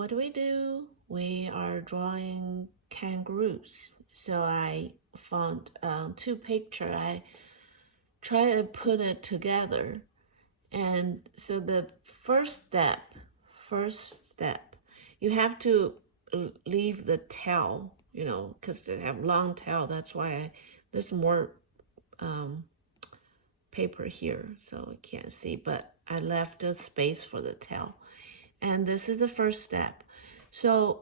what do? We are drawing kangaroos. So I found two pictures. I try to put it together. And so the first step, you have to leave the tail, because they have long tail. That's why there's more paper here, so you can't see, but I left a space for the tail. And this is the first step. So,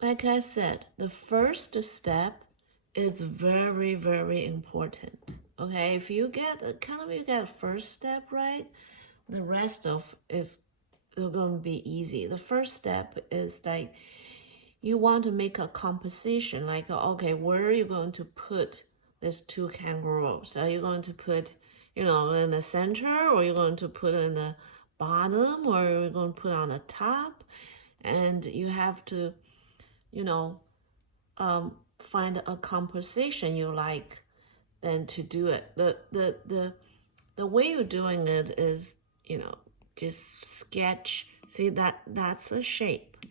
like I said, the first step is very, very important. Okay, if you get you get first step right, the rest of is going to be easy. The first step is like you want to make a composition, like okay, where are you going to put these two kangaroos? Are you going to put, in the center, or you're going to put in the bottom, or you're going to put on the top? And you have to, find a composition you like, then to do it. The way you're doing it is, just sketch. See that's a shape.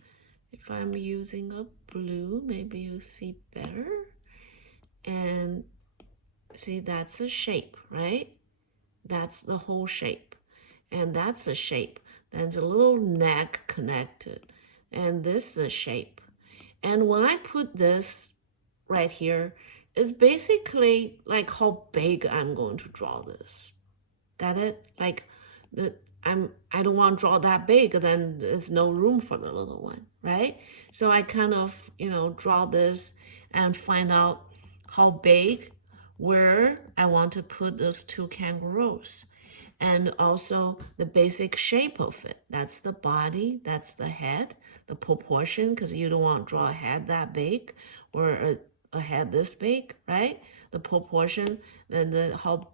If I'm using a blue, maybe you see better. And see, that's a shape, right? That's the whole shape. And that's a shape. There's a little neck connected. And this is a shape. And when I put this right here, it's basically like how big I'm going to draw this. Got it? Like I don't want to draw that big, then there's no room for the little one, right? So I kind of, draw this and find out how big, where I want to put those two kangaroos. And also the basic shape of it. That's the body, that's the head, the proportion, because you don't want to draw a head that big or a head this big, right? The proportion, then how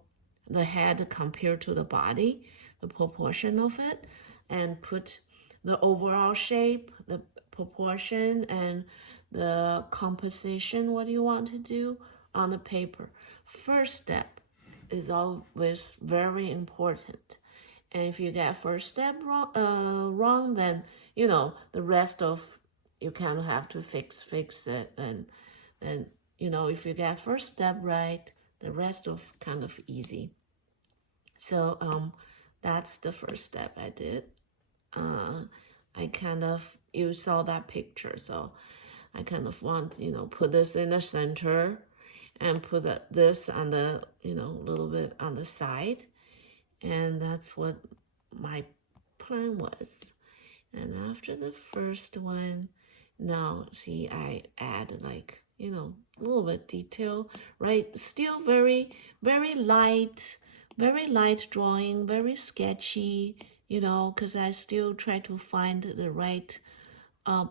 the head compared to the body, the proportion of it, and put the overall shape, the proportion, and the composition, what you want to do on the paper. First step is always very important. And if you get first step wrong, then, the rest of you kind of have to fix it. And then, if you get first step right, the rest of kind of easy. So that's the first step I did. You saw that picture, so I kind of want, put this in the center and put this on the, little bit on the side. And that's what my plan was. And after the first one, now see, I add like, a little bit detail, right? Still very, very light drawing, very sketchy, because I still try to find the right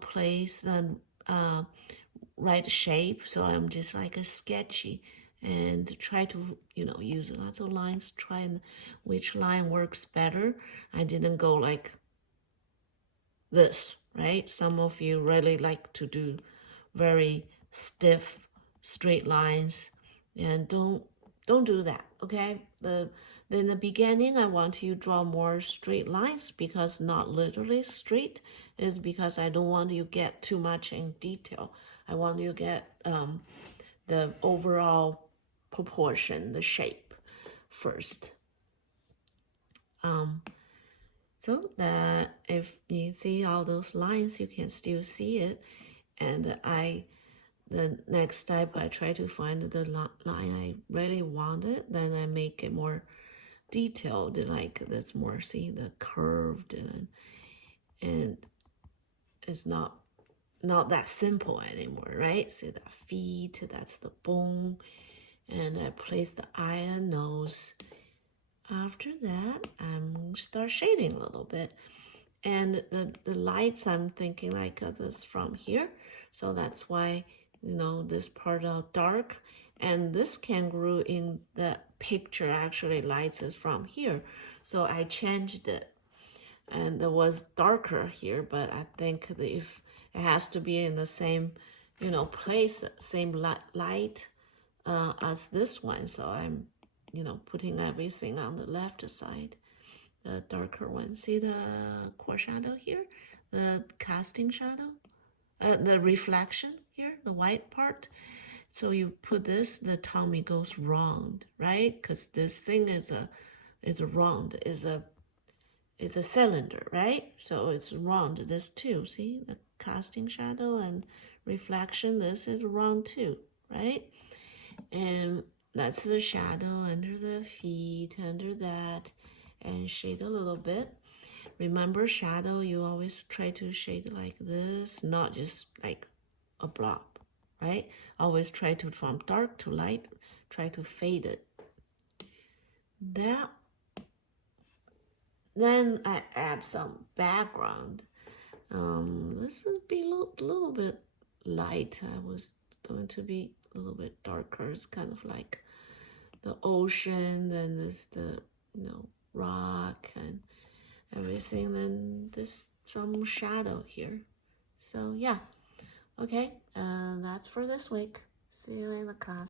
place and right shape. So I'm just like a sketchy and try to, use lots of lines, try which line works better. I didn't go like this, right? Some of you really like to do very stiff, straight lines, and don't do that, okay? In the beginning, I want you to draw more straight lines, because not literally straight, is because I don't want you to get too much in detail. I want you to get the overall proportion, the shape first. So that if you see all those lines, you can still see it. And the next step, I try to find the line I really wanted. Then I make it more detailed, like this more, see, the curved, and it's not that simple anymore, right? See that feet, that's the bone, and I place the eye and nose. After that, I'm start shading a little bit. And the lights, I'm thinking like this from here. So that's why, this part are dark. And this kangaroo in the picture actually lights is from here. So I changed it. And it was darker here, but I think that if it has to be in the same, place, same light as this one. So I'm, putting everything on the left side, the darker one. See the core shadow here? the casting shadow, the reflection here, the white part. So you put this, the tummy goes round, right? Because this thing is round, is a cylinder, right? So it's round, this too. See, the casting shadow and reflection, this is round too, right? And that's the shadow under the feet, under that, and shade a little bit. Remember, shadow, you always try to shade like this, not just like a blob, right? Always try to, from dark to light, try to fade it. Then I add some background. This would be a little bit light. I was going to be a little bit darker. It's kind of like the ocean, then there's the rock and everything. Then there's some shadow here. So yeah, okay, and that's for this week. See you in the class.